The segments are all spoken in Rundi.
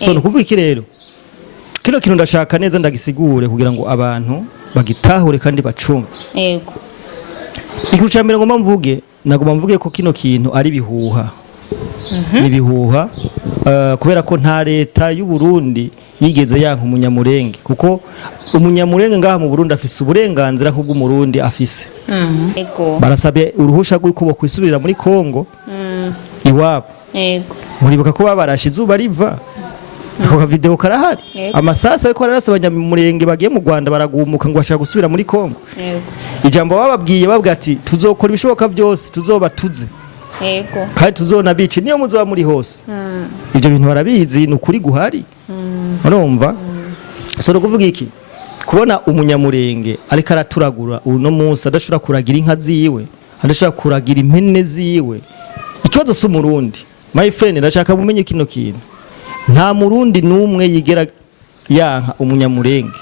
so no kuvuga iki rero kino kintu ndashaka neza ndagisigure kugira ngo abantu bagitahure kandi bacumve yego ikintu cya mbere ngomba mvuge nagomba mvuge ko kino kintu ari bihuha nibihuha kubera ko nta leta y'u Burundi yigeze yanka umunyamurenge kuko umunyamurenge ngaha mu Burundi afise uburenganzira nk'ubw'umurundi afise yego barasabye uruhusha rw'uko kwisubirira muri Kongo iwabo yego muribuka ko babarashe izuba riva ako video karahari amasasa ariko bararasa abanyamurenge bagiye mu Rwanda baragumuka ngo bashaka gusubira muri Kongo yego ijambo bababwiye babwa ati tuzokora ibishoboka byose tuzobatuze yego kandi tuzona bici niyo muzoba muri hose ibyo bintu barabizi ni ukuri guhari urumva so no kuvuga iki kubona umunyamurenge ariko araturagura uno munsi adashobora kuragira inka ziwe adashobora kuragira impene ziwe ikibazo cy'umurundi my friend ndashaka bumenye kino kintu nta murundi numwe yigera yanka umunyamurenge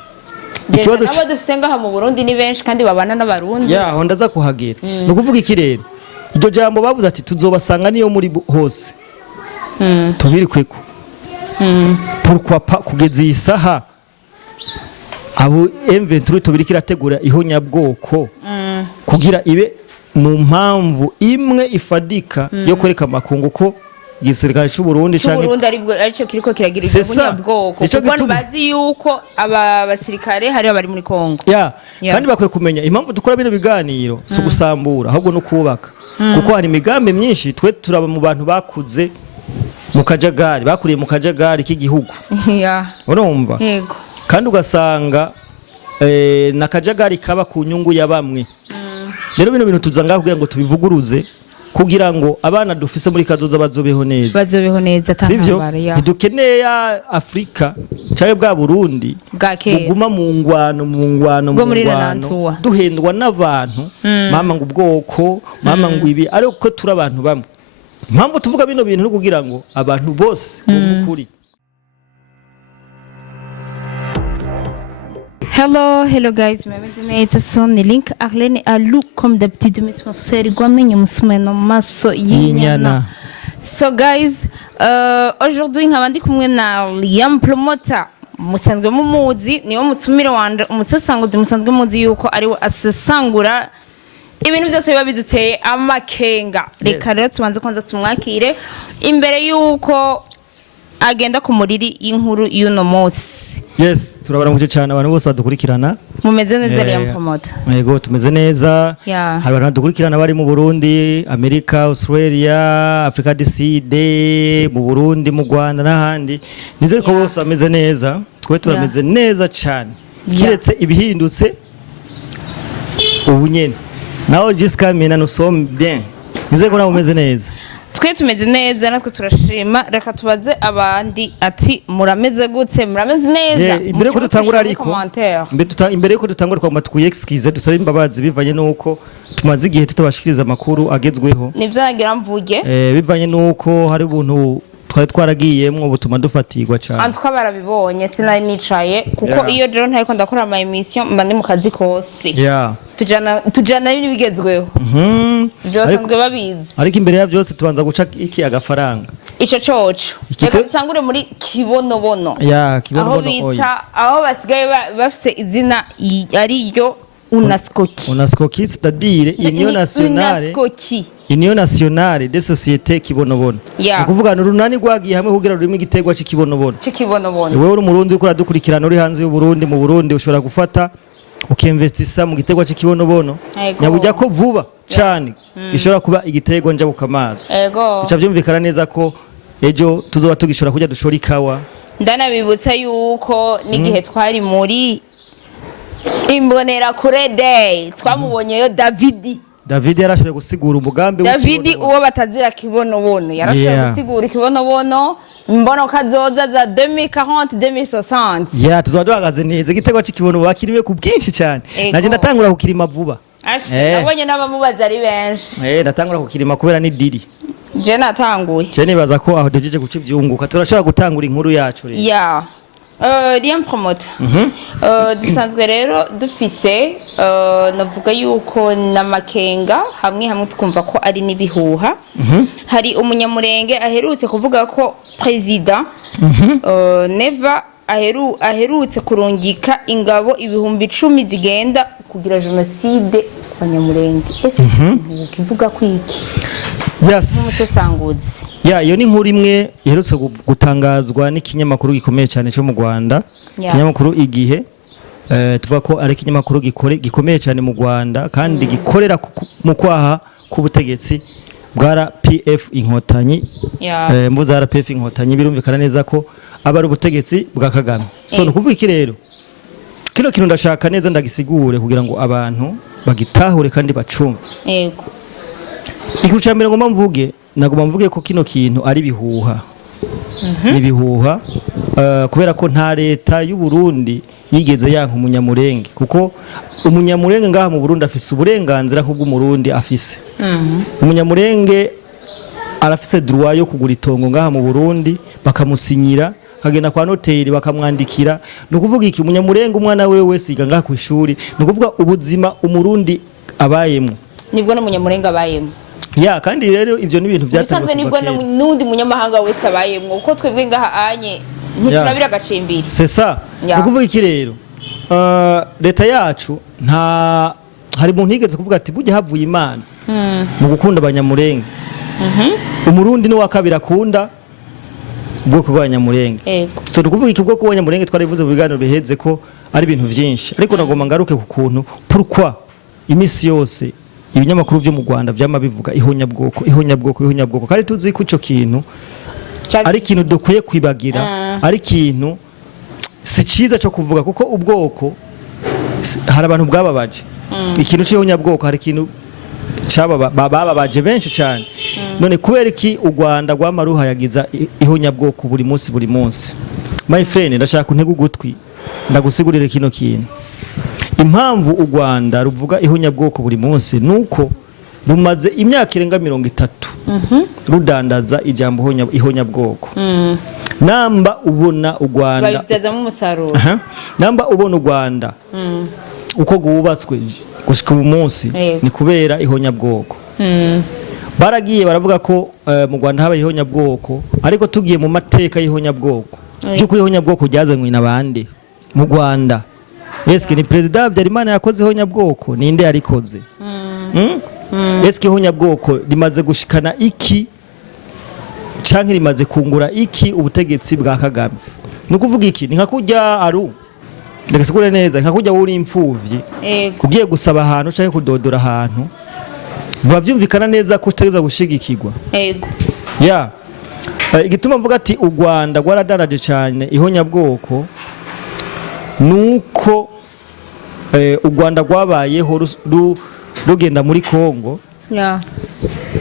ikibazo abo dufise ngaha mu Burundi ni benshi kandi babana n'abarundi yaho ndaza kuhagera no kuvuga iki rero iryo jambo bavuze ati tuzobasanga niyo muri hose tubiri kweko pourquoi pas kugeza iyi saha abo M23 tubiri kirategura ihonyabwoko kugira ibe mu mpamvu imwe ifadika yo kwereka makungu ko igisirikare cy'u Burundi canke Burundi aricyo kiriko kiragira ihonyabwoko kuko bazi yuko aba basirikare hari abari muri Kongo kandi bakwiye kumenya impamvu dukora bino biganiro so gusambura ahubwo no kubaka kuko hari imigambi myinshi twe turaba mu bantu bakuze mu kajagari bakuriye mu kajagari k'igihugu urumva yego kandi ugasanga na kajagari kaba ku nyungu ya bamwe rero bino bintu tuzanga kugira ngo tubivuguruze kugira ngo abana dufise muri kazoza bazobeho neza atambara ya dukeneye Afrika cyawe bwa Burundi buguma mu ngwano duhendwa n'abantu mama ngo ubwoko mama ngo ibi ariko turi abantu bamwe impamvu tuvuga bino bintu no kugira ngo abantu bose bumukuri. Hello guys, c'est son link Arlene Alou comme d'habitude mes frères gwamenye musumeno maso yinyana. So guys, aujourd'hui nkabandi kumwe na Liam Promoter musanzwe mumuzi niwo mutumire wanje umusasanguzi musanzwe muzi yuko ari asasangura ibintu byose biba biduteye amakenga. Reka rero tubanze kwanza tumwakire imbere yuko agenda ku muriri y'inkuru y'uno munsi. Yes, turabaramuje cyane abantu bose badukurikirana. Mumeze neza Liam Promoter. Yego tumeze neza. Hari abantu badukurikirana bari mu Burundi, Amerika, Australia, Africa du Sud, mu Burundi, mu Rwanda n'ahandi. Nizere ko bose bameze neza. Twe turameze neza cyane. Kiretse ibihindutse ubu nyene. Naho jusqu'à maintenant nous sommes bien. Nizere ko nawe umeze neza. Twe tumeze neza natwe turashima reka tubaze abandi ati murameze gutse murameze neza imbere ko dutangura ariko imbere ko dutangura kwa matuku excuse dusaba imbabazi bivanye nuko tumaze igihe tutabashikiriza amakuru agezweho nivyo nagira mvuge bivanye nuko hari ubuntu twari twaragiyemwo butuma dufatirwa cyane antwa barabibonye sinari nicaye kuko iyo rero ntariko ndakora ama emission mba ndi mu kazi kose tujana n'ibigezweho byose babizi ariko imbere ya byose tubanza guca iki agafaranga ico coco reka dutangure muri kibonobono aho bita aho basigaye bafise izina ari ryo UNASCOKI c'est-à-dire Union nationale des sociétés kibonobono ukuvuga n'urunani rwagiye hamwe kugira rurimo igiterwa cy'ikibonobono wewe uri umurundi uko uradukurikirana uri hanze y'u Burundi mu Burundi ushobora gufata ukinvestisa mu giterwa cy'ikibonobono nyabujya ko vuba cyane gishobora kuba igiterwa njabukamazi bica byumvikana neza ko ejo tuzoba tugishora kujya dushora ikawa ndanabibutsa yuko n'igihe twari muri Imbonera kure day twamubonyeyo David yarashoboye gusigura umugambi David uwo batazira kibonobono yarashoboye gusigura ikibonobono imbono kazoza za 2040 2060 tuzoba duhagaze neza igitego cy'ikibono bakiriwe ku bwinshi cyane naje ndatangura kukirima vuba nabonye n'abamubaza ari benshi ndatangura kukirima kubera ni diri je natanguye je nibaza ko aho dejeje guca ivyunguka turashobora gutangura inkuru yacu rero Liam Promoter dusanzwe rero dufise navuga yuko n'amakenga hamwe twumva ko ari n'ibihuha hari umunyamurenge aherutse kuvuga ko president Neva aherutse kurungika ingabo ibihumbi 10 zigenda kugira genocide ku banyamurenge ese kivuga ko iki nk'umusesanguzi iyo ni inkuru imwe iherutse gutangazwa n'ikinyamakuru gikomeye cyane cyo mu Rwanda ikinyamakuru Igihe tuvuga ko ari ikinyamakuru gikomeye cyane mu Rwanda kandi gikorera mu kwaha k'ubutegetsi bwa RPF Inkotanyi mvuze RPF Inkotanyi birumvikana neza ko aba ari ubutegetsi bwa Kagame so no kuvuga iki rero kino kintu ndashaka neza ndagisigure kugira ngo abantu bagitahure kandi bacumve yego ikintu cya mbere ngomba mvuge ko kino kintu ari bihuha ni bihuha kubera ko nta leta y'u Burundi yigeze yanka umunyamurenge kuko umunyamurenge ngaha mu Burundi afise uburenganzira nk'ubw'umurundi afise umunyamurenge arafise droit yo kugura itongo ngaha mu Burundi bakamusinyira kagenda kwa noteri bakamwandikira no kuvuga iki umunyamurenge umwana wewe wese yiga ngaha ku ishuri no kuvuga ubuzima umurundi abayemo nibwo n'umunyamurenge abayemo kandi rero ivyo ni ibintu byatanzwe nibwo n'undi munyamahanga wese abayemo uko twebwe ngaha anye ntiturabira agacimbiri c'est ça no kuvuga iki rero leta yacu nta hari umuntu yigeze kuvuga ati bujye havuye Imana mu gukunda abanyamurenge umurundi ni wa kabiri akunda ubwoko bw'abanyamurenge so tukuvuga iki bwoko bw'abanyamurenge twarivuze mu biganiro biheze ko ari ibintu byinshi ariko nagomba ngaruke ku kuntu pourquoi imisi yose ibinyamakuru byo mu Rwanda vyama bivuga ihonyabwoko kandi tuzi ko ico kintu ari ikintu dukwiye kwibagira ari ikintu si ciza cyo kuvuga kuko ubwoko hari abantu bwababaje ikintu c'ihonyabwoko hari ikintu bababaje benshi cyane none kubera iki u Rwanda rwamaruha yagiza ihonyabwoko buri munsi my friend ndashaka untega ugutwi ndagusigurire kino kintu impamvu u Rwanda ruvuga ihonyabwoko buri munsi nuko rumaze imyaka irenga 30 rudandaza ijambo ihonyabwoko namba ubona u Rwanda babivyaza umusaruro namba ubona u Rwanda uko gubatswe gushika ubu munsi ni kubera ihonyabwoko baragiye baravuga ko mu Rwanda haba ihonyabwoko ariko tugiye mu mateka y'ihonyabwoko by'ukuri ihonyabwoko ryazanywe n'abandi mu Rwanda eske ni president Habyarimana yakoze ihonyabwoko ninde yarikoze eske ihonyabwoko rimaze gushikana iki canke rimaze kungura iki ubutegetsi bwa Kagame no kuvuga iki ni nka kujya aru ndagisigure neza nka kujya uri imfuvyi kugiye gusaba ahantu canke kudodora ahantu bavyumvikana neza ko utegeza gushigikirwa igituma mvuga ati u Rwanda rwaradaraje cyane ihonyabwoko nuko u Rwanda rwabayeho rugenda muri Kongo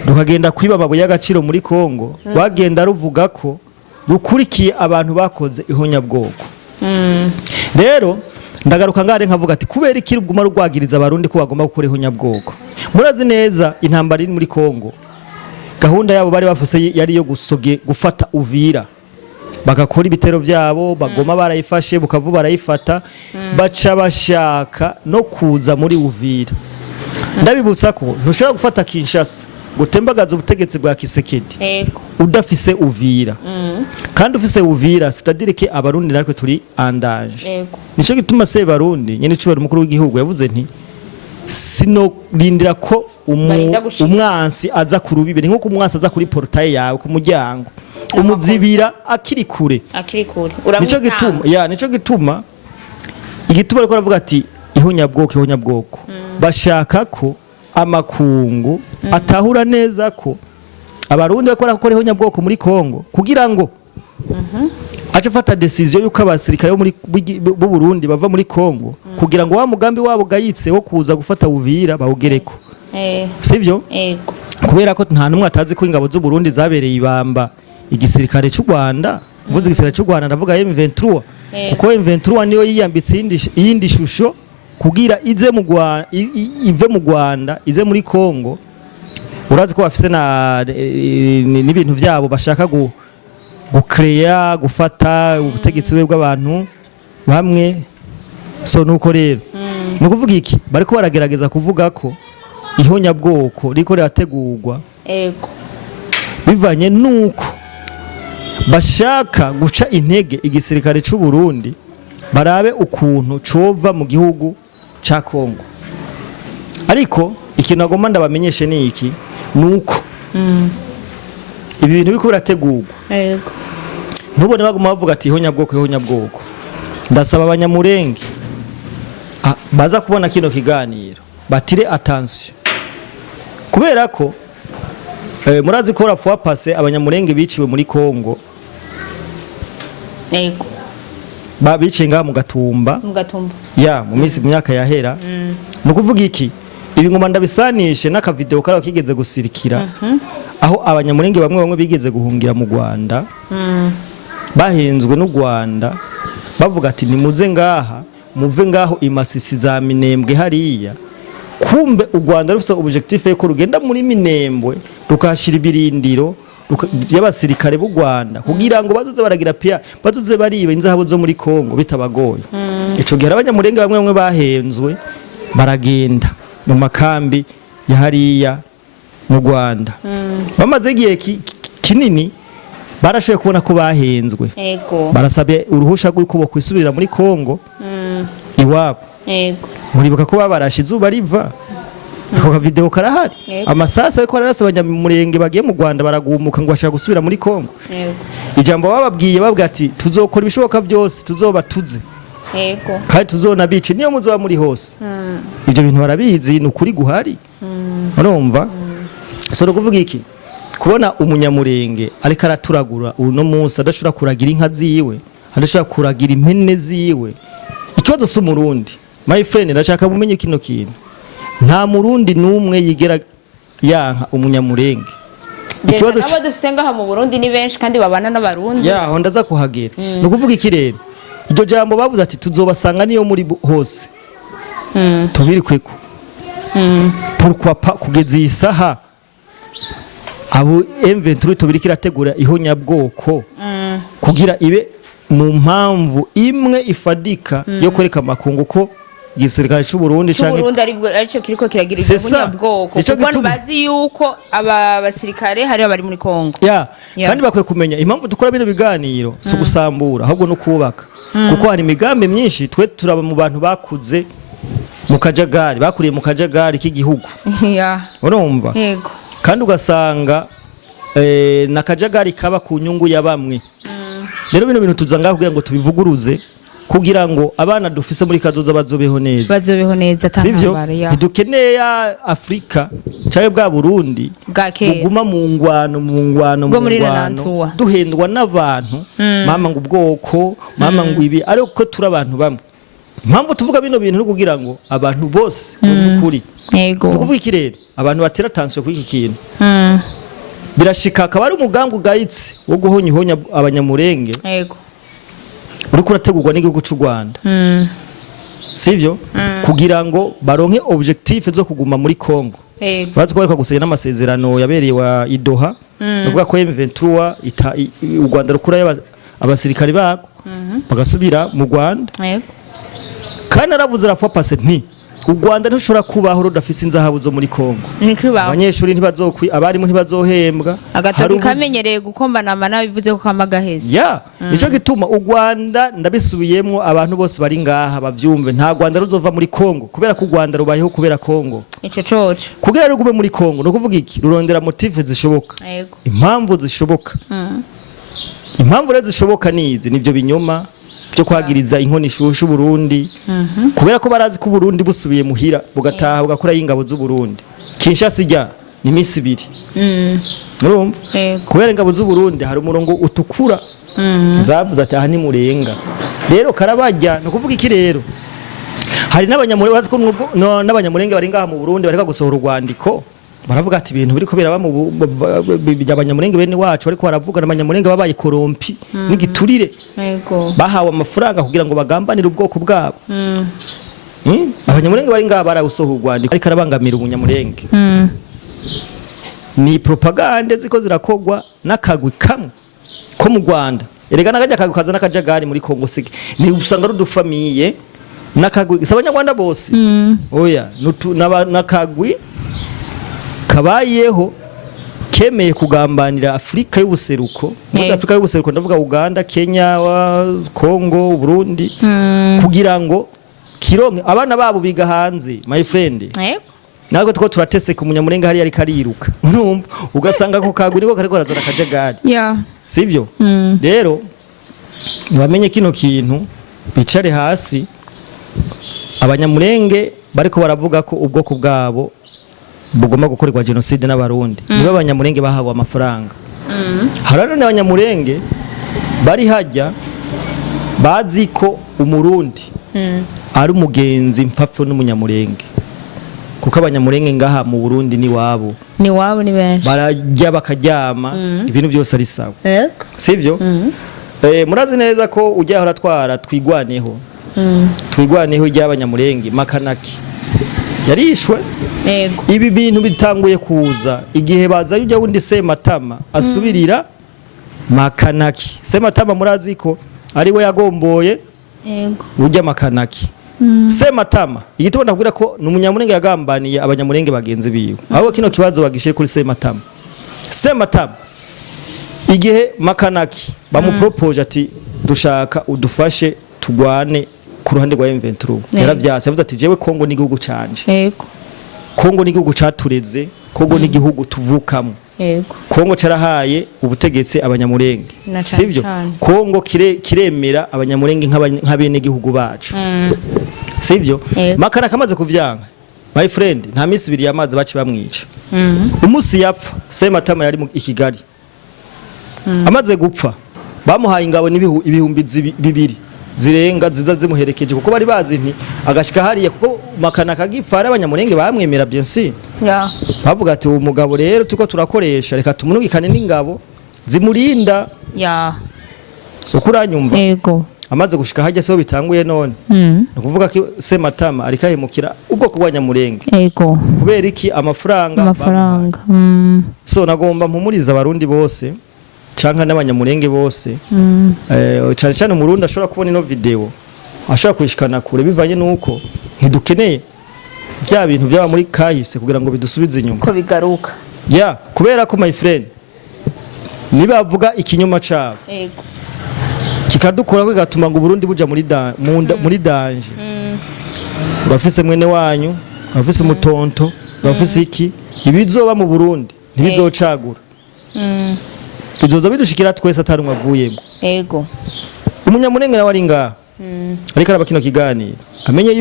rukagenda kwiba amabuye y'agaciro muri Kongo rwagenda ruvuga ko rukurikiye abantu bakoze ihonyabwoko rero ndagaruka ngare nkavuga ati kubera iki ruguma rwagiriza abarundi ko bagomba gukora ihonyabwoko murazi neza intambara iri muri Kongo gahunda yabo bari bafuse yari yo gufata Uvira bagakora ibitero byabo bagoma barayifashe bukavu barayifata baca bashaka no kuza muri Uvira ndabibutsa ko ntushobora gufata Kinshasa gutembagaza ubutegetsi bwa Kisekedi udafise Uvira kandi ufise Uvira c'est-à-dire que abarundi natwe turi andage nico gituma se barundi nyene cyo mukuru w'igihugu yavuze nti sino rindira ko umwansi aza kurubibe ni nko kumwansi aza kuri portail yawe ku muryango umuzibira akiri kure nico gituma igituma ariko aravuga ati ihonyabwoko bashaka ko amakungu atahura neza ko abarundi bakora gukora ihonyabwoko muri Kongo kugira ngo aje fata decision yuko abasirikare bo Burundi bava muri Kongo kugira ngo wa mugambi wabo gayitse wo kuza gufata Uvira bawugereko sivyo kubera ko nta numwe atazi ko ingabo z'u Burundi zabereye ibamba igisirikare cy'u Rwanda vuze igisirikare cy'u Rwanda ndavuga M23 kuko M23 niyo yiyambitse iyindi shusho kugira ive mu Rwanda ize muri Kongo urazi ko bafise n'ibintu byabo bashaka gukreya gufata ubutegetsi bwe bw'abantu bamwe. So nuko rero ni kuvuga iki bariko baragerageza kuvuga ko ihonyabwoko riko rirategurwa ego bivanye nuko bashaka guca intege igisirikare c'u Burundi barabe ukuntu cova mu gihugu ca Kongo. Ariko ikintu agomba ndabamenyeshe ni iki nuko ibi bintu biko birategurwa ego ntubone baguma bavuga ati ihonyabwoko. Ndasaba abanyamurenge baza kubona kino kiganiro batire attention kubera ko murazi ko rafuwa pase abanyamurenge biciwe muri Kongo ego babiciye ngaha mu Gatumba ya mu minsi mu myaka yahera. No kuvuga iki ibi ngoma ndabisanishe n'aka video karaho kigeze gusirikira aho abanyamurenge bamwe bigeze guhungira mu Rwanda bahenzwe n'u Rwanda bavuga ati nimuze ngaha muve ngaho imasisi za Minembwe hariya. Kumbe u Rwanda rufite objectif yo rugenda muri Minembwe rukashira ibirindiro y'abasirikare b'u Rwanda kugira ngo bazoze baragira pia bazoze bariba inzahabo zo muri Kongo bitabagoye. Ico gihe abanyamurenge bamwe bahenzwe baragenda mu makambi ya hariya mu Rwanda. Bamaze igihe kinini barashoboye kubona ko bahenzwe barasabye uruhusha rw'uko kwisubirira muri Kongo iwabo. Muribuka ko babarashe izuba riva ako video karahari amasasa yo kwararasa abanyamurenge bagiye mu Rwanda baragumuka ngo bashaka gusubira muri Kongo. Ijambo bababwiye babwa ati tuzokora ibishoboka byose tuzobatuze kandi tuzona bici niyo muzoba muri hose. Ibyo bintu barabizi ni ukuri guhari urumva. So no kuvuga iki kubona umunyamurenge ariko araturagura uno munsi adashobora kuragira inka ziwe adashobora kuragira impene ziwe. Ikibazo si umurundi my friend ndashaka mumenye kino kintu nta murundi numwe yigera yanka umunyamurenge. Ikibazo nabo dufise ngaha mu Burundi ni benshi kandi babana n'abarundi yaho ndaza kuhagera. No kuvuga iki rero iryo jambo bavuze ati tuzobasanga niyo muri hose tubiri kweko pourquoi pas kugeza iyi saha abo M23 tubiri kirategura ihonyabwoko kugira ibe mu mpamvu imwe ifadika yo kwereka makungu ko igisirikare cy'u Burundi canke Burundi arico kiriko kiragira ihonyabwoko kuko bazi yuko aba basirikare hari abari muri Kongo kandi bakwiye kumenya impamvu dukora bino biganiro so gusambura ahubwo no kubaka kuko hari imigambi myinshi twe turaba mu bantu bakuze mu kajagari bakuriye mu kajagari k'igihugu urumva yego kandi ugasanga na kajagari kaba ku nyungu ya bamwe. Rero bino bintu tuzanga kugira ngo tubivuguruze kugira ngo abana dufise muri kazoza bazobeho neza tanambara bidukeneye Afrika cyaye bwa Burundi buguma mu ngwano duhendwa n'abantu mama ngo ubwoko mama ngo ibi ariko turi abantu bamwe. Impamvu tuvuga bino bintu kugira ngo abantu bose bumvukuri kuvuga iki rero abantu batera attention kuri iki kintu birashika akaba ari umugambi ugayitse wo guhonya abanyamurenge uri kurategurwa n'igihugu cy'u Rwanda sivyo kugira ngo baronke objectif zo kuguma muri Kongo. Bazi ko bariko gusenya n'amasezerano yabereye wa Idoha bavuga ko M23 u Rwanda rukura abasirikari bako bagasubira mu Rwanda kandi aravuze rafuwa pase nti u Rwanda ntushobora kubaho rudafise inzahabu zo muri Kongo. Abanyeshuri ntibazokwi abarimu ntibazohembwa agatoki kamenyereye gukombana amana bivuze ko kamagaheze nico gituma u Rwanda ndabisubiyemwo abantu bose bari ngaha bavyumve nta Rwanda ruzova muri Kongo kubera ko u Rwanda rubayeho kubera Kongo ico coco kugira rugume muri Kongo no kuvuga iki rurondera motive zishoboka impamvu zishoboka impamvu rero zishoboka nizi nivyo binyoma byo kwagiriza inkoni shushu Burundi kubera ko barazi ko Burundi busubiye muhira bugataha bugakora y'ingabo z'u Burundi Kinshasa ijya ni misi 2 urumva kubera ingabo z'u Burundi hari umurongo utukura nzavuze ati aha ni murenga rero karabajya no kuvuga iki rero hari n'abanyamurenge bazi ko n'abanyamurenge bari ngaha mu Burundi bareka gusohora urwandiko baravuga ati ibintu biriko biraba mu by'abanyamurenge bene wacu ariko baravuga n'abanyamurenge babaye korompi n'igiturire bahawe amafaranga kugira ngo bagambanire ubwoko bwabo. Abanyamurenge bari ngaha barawusohora urwandiko ariko arabangamira umunyamurenge ni propaganda ziko zirakogwa n'akagwi kamwe ko mu Rwanda erega nakajya kagukaza n'akajagari muri Kongo sike ni usanga rudufamiye nakagwi sabanyarwanda bose oya nakagwi kabayeho kemeye kugambanira Afrika y'ubuseruko muri Afrika y'ubuseruko ndavuga Uganda Kenya Kongo Burundi kugira ngo kironke abana babo biga hanze my friend nako two turateseka umunyamurenga hari ariko ariruka urumva ugasanga ko kagwi niko kariko razana akajagari sivyo rero bamenye kino kintu bicare hasi abanyamurenge bariko baravuga ko ubwoko bwabo bugomba gukorerwa genocide n'abarundi niba abanyamurenge bahawe amafaranga harano n'abanyamurenge bari hajya bazi ko umurundi ari umugenzi mpfapfo n'umunyamurenge kuko abanyamurenge ngaha mu Burundi ni wabo ni benshi barajya bakaryama ibintu byose ari sawa sivyo murazi neza ko ujya hora twara twigwaneho y'abanyamurenge Makanaki yarishwe ibi bintu bitanguye kuza igihe baza ujya wundi Sematama asubirira Makanaki Sematama murazi ko ari we yagomboye ujya Makanaki Sematama igitabo ndabwira ko n'umunyamurenge yagambaniye abanyamurenge bagenzi biwe aho kino kibazo bagishe kuri Sematama igihe Makanaki bamupropose ati dushaka udufashe tugwane ku ruhande rwa M23 yaravyase yavuze ati jewe Kongo ni igihugu canje Kongo ni igihugu catureze Kongo ni igihugu tuvukamo Kongo carahaye ubutegetsi abanyamurenge sivyo Kongo kiremera abanyamurenge nk'abene igihugu bacu sivyo Makanaki amaze kuvyanga my friend nta misi biri yamaze baci bamwica umusi yapfa Sematama yari mu Kigali amaze gupfa bamuhaye ingabo ibihumbi 2 zirenga ziza zimuherekeje kuko bari bazi nti agashika hariye kuko Makanaki agifara abanyamurenge bamwemera bien sûr bavuga ati uwo mugabo rero tuko turakoresha reka tumunugikane n'ingabo zimurinda ukuranyumva amaze gushika hajya seho bitanguye none ukuvuga ko Sematama arikahemukira ubwoko bw'abanyamurenge kubera iki amafaranga so nagomba mpumuriza abarundi bose canka n'abanyamurenge bose cyane cyane umurundi ashobora kubona ino video ashobora kwishikana kure bivanye nuko ntidukeneye bya bintu byaba muri kahise kugira ngo bidusubize inyuma ko bigaruka kubera ko my friend nibavuga ikinyoma cabo kikadukora ko gatuma ngo Burundi buja muri danje urafise mwene wanyu urafise umutonto urafise iki ibizoba mu Burundi ntibizocagura bizoza bidushikira twese atarumwe avuyemo umunyamurenge nawe ari ngaha ariko araba kino kiganiro amenye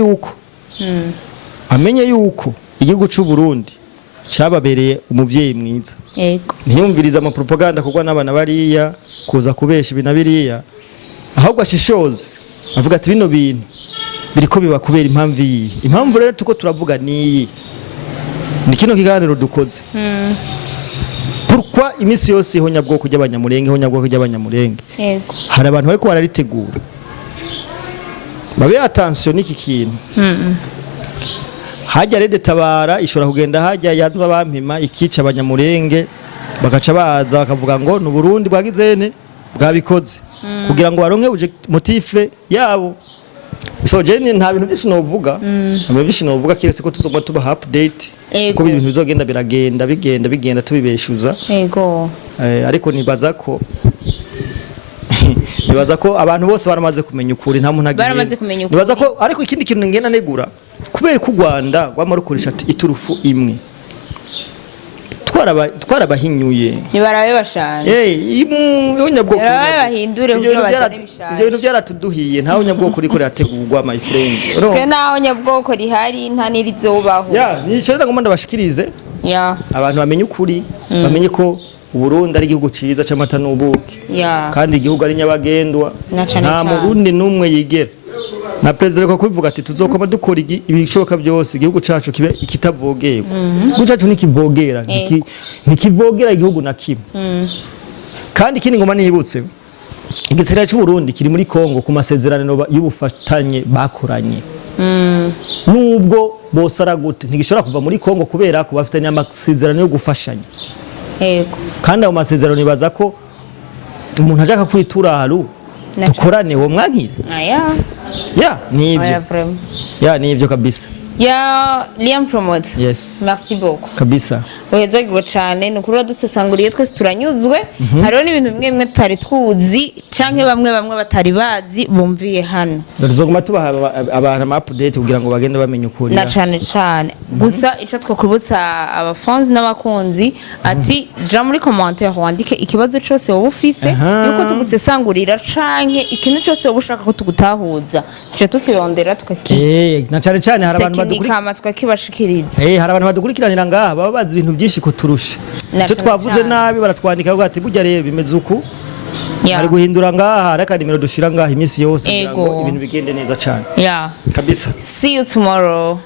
yuko igihugu cy'u Burundi cyababereye umuvyeyi mwiza ntiyumviriza ama propaganda kugwa n'abana bariya kuza kubesha ibinabiriya ahubwo ashishoze avuga ati bino bintu biriko biba kubera impamvu rero tuko turavuga ni kino kiganiro dukoze pourquoi imisi yose ihonyabwoko ry'abanyamurenge hari abantu bariko bararitegura babe attention n'iki kintu hajya rede tabara ishobora kugenda hajya yanza bampima ikica abanyamurenge bakaca baza bakavuga ngo n'u Burundi bwagizene bwabikoze kugira ngo baronke motife yabo so jeni nta bintu byinshi novuga kiretse ko tuzogwa tuba update ko ibintu bizogenda bigenda tubibeshuza ariko nibaza ko abantu bose baramaze kumenya ukuri nta muntu agiye nibaza ko ariko ikindi kintu ngena negura kubera ku Rwanda rwamarukoresha iturufu imwe twarabahinyuye nibarabe bashanje unyabwoko bahindure kugira bazane bishanje ibyo bintu byaratuduhiye ntaho nyabwoko riko rategurwa my friend twe naho nyabwoko rihari nta nirizobaho nico rero ngomba ndabashikirize abantu bamenye ukuri bamenye ko Burundi ari igihugu ciza c'amata n'ubuki kandi igihugu ari nyabagendwa nta murundi numwe yigera na president ko kubivuga ati tuzokoma dukora ibishoboka byose igihugu cacu kibe ikitavogerwa igihugu cacu nikivogera igihugu na kimwe kandi kindi ngoma nihibutse igisirikare cy'u Burundi kiri muri Kongo ku masezerano y'ubufatanye bakoranye nubwo bose aragute ntigishobora kuva muri Kongo kubera ko bafitanye amasezerano yo gufashanya kandi ayo masezerano nibaza ko umuntu aje akakwitura haru dukorane wo mwankira aya ya nivyo vraiment ya nivyo kabisa ya Liam Promote yes merci beaucoup kabisa uhezagiwe cyane ni ukuri dusesanguriye twese turanyuzwe hariho n'ibintu bimwe bimwe tutari twuzi canke bamwe batari bazi bumviye hano tuzoguma tubaha abantu ama update kugira ngo bagende bamenye ukuri na cyane gusa ico twakubutsa abafanzi n'abakunzi ati ja muri commentaire wandike ikibazo cyose wowe ufise yuko tugusesangurira canke ikintu cyose wowe ushaka ko tugutahuza cyo tukirondera tukaki na cyane hari abantu nikama twakibashikiriza hari abantu badukurikiranira ngaha baba bazi ibintu byinshi kuturusha icyo twavuze nabi baratwandika bavuga ati burya rero bimeze uku ari guhindura ngaha ariko nimero dushira ngaha iminsi yose kugira ngo ibintu bigende neza cyane kabisa. See you tomorrow.